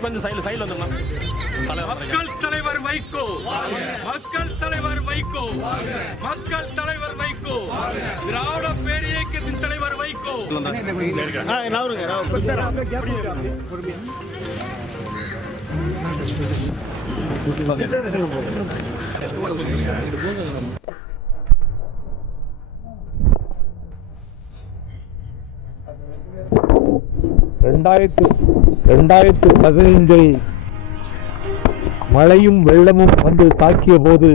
கொஞ்சம் சைடுல சைடுல வந்துடலாம். தலைவர் மக்கள் தலைவர் வைகோ. மக்கள் தலைவர் வைகோ. மக்கள் தலைவர் வைகோ. திராவிட பேரியக்கத்தின் தலைவர் வைகோ. ரெண்டாயிரத்து ரெண்டாயிரத்து பதினைந்தில் மழையும் வெள்ளமும் வந்து தாக்கிய போது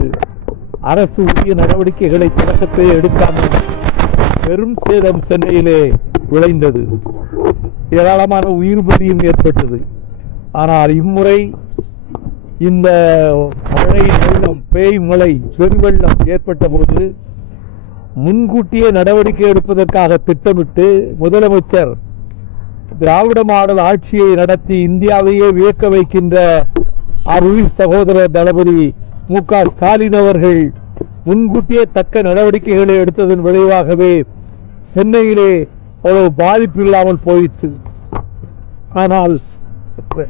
அரசு உரிய நடவடிக்கைகளை தொடக்கத்தை எடுக்காமல் பெரும் சேதம் சென்னையிலே விளைந்தது. ஏராளமான உயிர் பலியும் ஏற்பட்டது. ஆனால் இம்முறை இந்த மழை வெள்ளம் பேய் மழை பெருவெள்ளம் ஏற்பட்ட போது முன்கூட்டியே நடவடிக்கை எடுப்பதற்காக திட்டமிட்டு முதலமைச்சர் திராவிட மாடல் ஆட்சியை நடத்தி இந்தியாவையே வியக்க வைக்கின்ற அருள் சகோதரர் தளபதி மு க ஸ்டாலின் அவர்கள் முன்கூட்டியே தக்க நடவடிக்கைகளை எடுத்ததன் விளைவாகவே சென்னையிலே அவ்வளவு பாதிப்பு இல்லாமல் போயிற்று. ஆனால்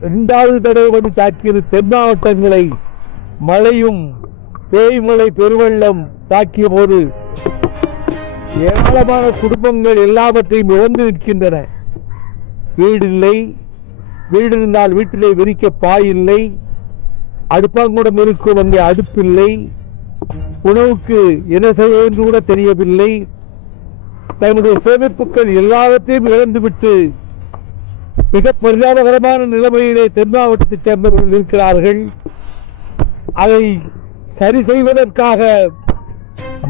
இரண்டாவது தடவை தாக்கியது தென் மாவட்டங்களை மழையும் பேய்மழை பெருவெள்ளம் தாக்கிய போது ஏராளமான குடும்பங்கள் எல்லாவற்றையும் இழந்து நிற்கின்றன. வீடு இல்லை வீடு இருந்தால் வீட்டிலே விரிக்க பாய் இல்லை அடுப்பாங்குடம் இருக்கும் அங்கே அடுப்பில்லை. உணவுக்கு என்ன செய்ய என்று கூட தெரியவில்லை. நம்முடைய சேமிப்புகள் எல்லாவற்றையும் இழந்துவிட்டு மிக பரிதாபகரமான நிலைமையிலே தென் மாவட்டத்தைச் சேர்ந்தவர்கள் இருக்கிறார்கள். அதை சரி செய்வதற்காக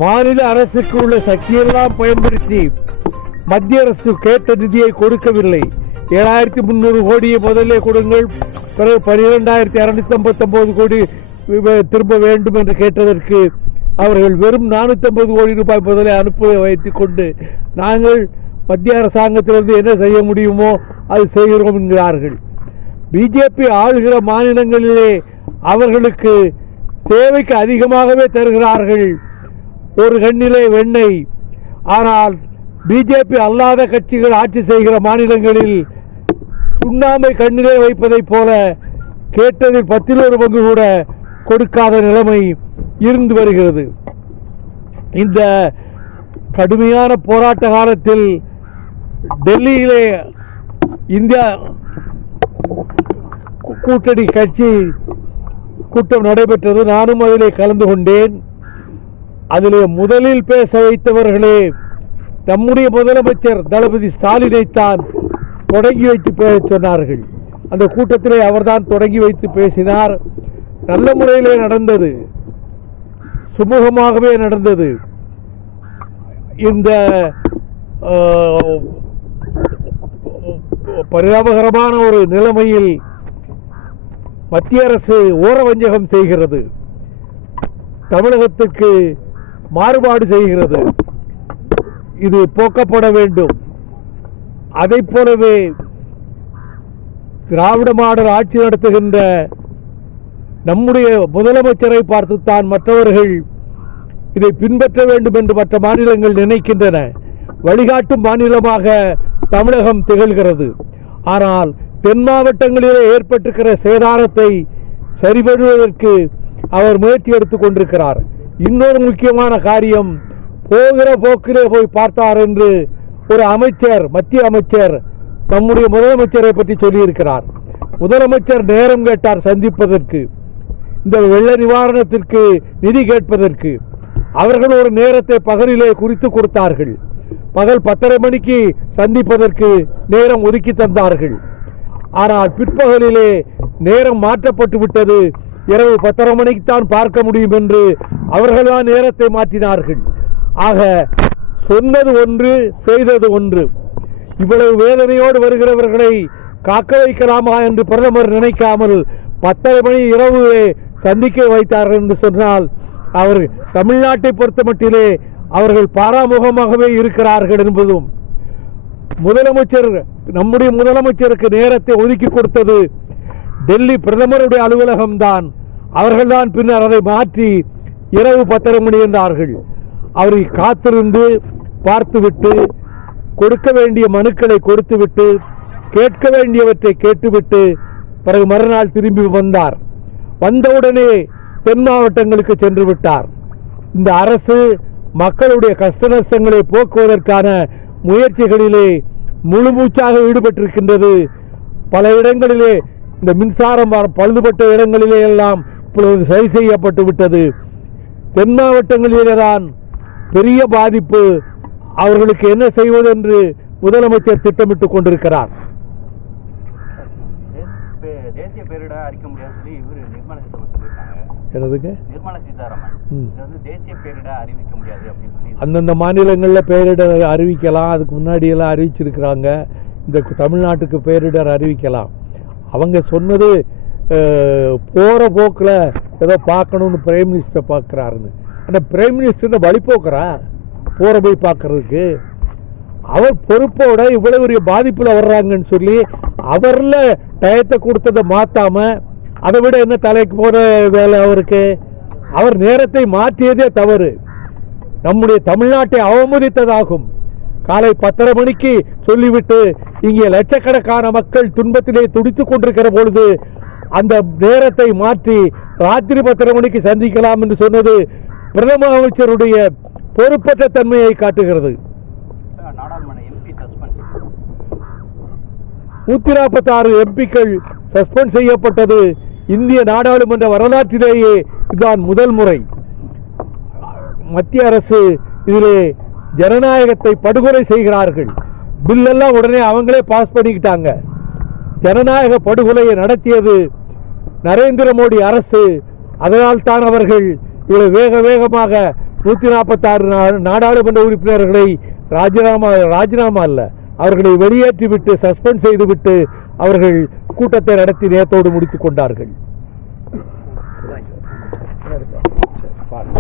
மாநில அரசுக்கு உள்ள சக்தியெல்லாம் பயன்படுத்தி மத்திய அரசு கேட்ட நிதியை கொடுக்கவில்லை. ஏழாயிரத்தி முந்நூறு கோடியை முதலே கொடுங்கள். பிறகு பனிரெண்டாயிரத்தி இரநூத்தி ஐம்பத்தொம்போது கோடி திரும்ப வேண்டும் என்று கேட்டதற்கு அவர்கள் வெறும் நானூற்றம்பது கோடி ரூபாய் முதலே அனுப்ப வைத்துக் கொண்டு நாங்கள் மத்திய அரசாங்கத்திலிருந்து என்ன செய்ய முடியுமோ அது செய்கிறோம் என்கிறார்கள். பிஜேபி ஆளுகிற மாநிலங்களிலே அவர்களுக்கு தேவைக்கு அதிகமாகவே தருகிறார்கள். ஒரு கண்ணிலே வெண்ணெய் ஆனால் பிஜேபி அல்லாத கட்சிகள் ஆட்சி செய்கிற மாநிலங்களில் உண்ணாமை கண்ணிலே வைப்பதைப் போல கேட்டதில் பத்தில் ஒரு பங்கு கூட கொடுக்காத நிலைமை இருந்து வருகிறது. இந்த கடுமையான போராட்ட காலத்தில் டெல்லியிலே இந்தியா கூட்டணி கட்சி கூட்டம் நடைபெற்றது. நானும் அதிலே கலந்து கொண்டேன். அதிலே முதலில் பேச வைத்தவர்களே நம்முடைய முதலமைச்சர் தளபதி ஸ்டாலினைத்தான் தொடங்கி வைத்து பேச சொன்னார்கள். அந்த கூட்டத்திலே அவர்தான் தொடங்கி வைத்து பேசினார். நல்ல முறையிலே நடந்தது. சுமூகமாகவே நடந்தது. இந்த பரிதாபகரமான ஒரு நிலைமையில் மத்திய அரசு ஓரவஞ்சகம் செய்கிறது. தமிழகத்திற்கு மாறுபாடு செய்கிறது. இது போக்கப்பட வேண்டும். அதை போலவே திராவிட மாடல் ஆட்சி நடத்துகின்ற நம்முடைய முதலமைச்சரை பார்த்துத்தான் மற்றவர்கள் இதை பின்பற்ற வேண்டும் என்று மற்ற மாநிலங்கள் நினைக்கின்றன. வழிகாட்டும் மாநிலமாக தமிழகம் திகழ்கிறது. ஆனால் தென் மாவட்டங்களிலே ஏற்பட்டிருக்கிற சேதாரத்தை சரிபடுவதற்கு அவர் முயற்சி எடுத்துக் கொண்டிருக்கிறார். இன்னொரு முக்கியமான காரியம் போகிற போக்கிலே போய் பார்த்தார் என்று ஒரு அமைச்சர் மத்திய அமைச்சர் நம்முடைய முதலமைச்சரை பற்றி சொல்லியிருக்கிறார். முதலமைச்சர் நேரம் கேட்டார் சந்திப்பதற்கு இந்த வெள்ள நிவாரணத்திற்கு நிதி கேட்பதற்கு. அவர்கள் ஒரு நேரத்தை பகலிலே குறித்து கொடுத்தார்கள். பகல் பத்தரை மணிக்கு சந்திப்பதற்கு நேரம் ஒதுக்கி தந்தார்கள். ஆனால் பிற்பகலிலே நேரம் மாற்றப்பட்டு விட்டது. இரவு பத்தரை மணிக்கு தான் பார்க்க முடியும் என்று அவர்கள்தான் நேரத்தை மாற்றினார்கள். ஆக சொன்னது ஒன்று செய்தது ஒன்று. இவ்வளவு வேதனையோடு வருகிறவர்களை காக்க வைக்கலாமா என்று பிரதமர் நினைக்காமல் பத்தரை மணி இரவு சந்திக்க வைத்தார்கள் என்று சொன்னால் அவர் தமிழ்நாட்டை பொறுத்த மட்டிலே அவர்கள் பாராமுகமாகவே இருக்கிறார்கள் என்பதும் முதலமைச்சர் நம்முடைய முதலமைச்சருக்கு நேரத்தை ஒதுக்கி கொடுத்தது டெல்லி பிரதமருடைய அலுவலகம்தான். அவர்கள்தான் பின்னர் அதை மாற்றி இரவு பத்தரை மணி என்றார்கள். அவரை காத்திருந்து பார்த்துவிட்டு கொடுக்க வேண்டிய மனுக்களை கொடுத்துவிட்டு கேட்க வேண்டியவற்றை கேட்டுவிட்டு பிறகு மறுநாள் திரும்பி வந்தார். வந்தவுடனே தென் மாவட்டங்களுக்கு சென்று விட்டார். இந்த அரசு மக்களுடைய கஷ்ட நஷ்டங்களை போக்குவதற்கான முயற்சிகளிலே முழுமூச்சாக ஈடுபட்டிருக்கின்றது. பல இடங்களிலே இந்த மின்சாரம் பழுதுபட்ட இடங்களிலே எல்லாம் இப்பொழுது சரி செய்யப்பட்டு விட்டது தென் மாவட்டங்களிலே தான் பெரிய பாதிப்பு அவர்களுக்கு என்ன செய்வது என்று முதலமைச்சர் திட்டமிட்டுக் கொண்டிருக்கிறார். தேச- பே- தேசிய பேரிடர் அறிக்க முடியாதுன்னு சொல்லி இவரு நிர்மலா சீதாராமன் சொல்லியிருக்காங்க. என்னதுங்க? நிர்மலா சீதாராமன். ம். இது வந்து தேசிய பேரிடர் அறிவிக்க முடியாது அப்படின்னு சொல்லி அந்தந்த மாநிலங்களில் பேரிடர் அறிவிக்கலாம் அதுக்கு முன்னாடி எல்லாம் அறிவிச்சிருக்கிறாங்க. இந்த தமிழ்நாட்டுக்கு பேரிடர் அறிவிக்கலாம். அவங்க சொன்னது போகிற போக்கில் ஏதோ பார்க்கணுன்னு பிரைம் மினிஸ்டர் பார்க்குறாருன்னு. அந்த பிரைம் மினிஸ்டர் வழிபோக்குறா? போகிற போய் பார்க்கறதுக்கு. அவர் பொறுப்போட இவ்வளவு பெரிய பாதிப்பில் வர்றாங்கன்னு சொல்லி அவரில் டயத்தை கொடுத்ததை மாற்றாமல் அதை விட என்ன தலைக்கு போகிற வேலை அவருக்கு? அவர் நேரத்தை மாற்றியதே தவறு. நம்முடைய தமிழ்நாட்டை அவமதித்ததாகும். காலை பத்தரை மணிக்கு சொல்லிவிட்டு இங்கே லட்சக்கணக்கான மக்கள் துன்பத்திலே துடித்து கொண்டிருக்கிற பொழுது அந்த நேரத்தை மாற்றி ராத்திரி பத்தரை மணிக்கு சந்திக்கலாம் என்று சொன்னது பிரதம அமைச்சருடைய பொறுப்பற்ற தன்மையை காட்டுகிறது. நாடாளுமன்ற எம்பி சஸ்பெண்ட் நூத்தி நாற்பத்தி ஆறு எம்பிக்கள் சஸ்பெண்ட் செய்யப்பட்டது. இந்திய நாடாளுமன்ற வரலாற்றிலேயே இதுதான் முதல் முறை. மத்திய அரசு இதிலே ஜனநாயகத்தை படுகொலை செய்கிறார்கள். பில்லெல்லாம் உடனே அவங்களே பாஸ் பண்ணிக்கிட்டாங்க. ஜனநாயக படுகொலையை நடத்தியது நரேந்திர மோடி அரசு. அதனால் தான் அவர்கள் இவ்வளவு வேக வேகமாக நூற்றி நாற்பத்தாறு நாடாளுமன்ற உறுப்பினர்களை ராஜினாமா ராஜினாமா அல்ல அவர்களை வெளியேற்றிவிட்டு சஸ்பெண்ட் செய்துவிட்டு அவர்கள் கூட்டத்தை நடத்தி நேத்தோடு முடித்துக் கொண்டார்கள்.